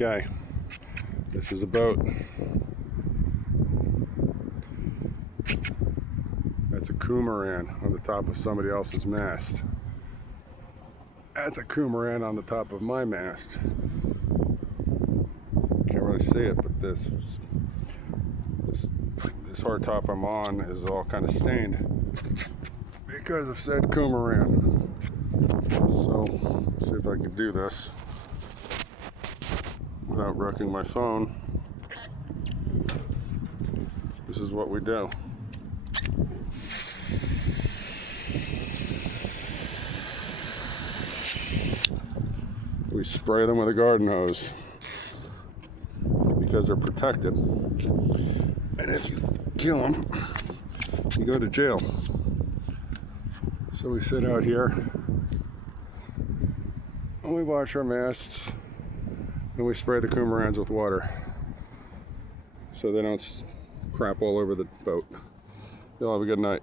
Okay, this is a boat. That's a Coomaran on the top of somebody else's mast. That's a Coomaran on the top of my mast. Can't really see it, but this hardtop I'm on is all kind of stained because of said Coomaran. So, let's see if I can do this without wrecking my phone. This is what we do. We spray them with a garden hose because they're protected. And if you kill them, you go to jail. So we sit out here and we wash our masts and we spray the Coomarans with water so they don't crap all over the boat. Y'all have a good night.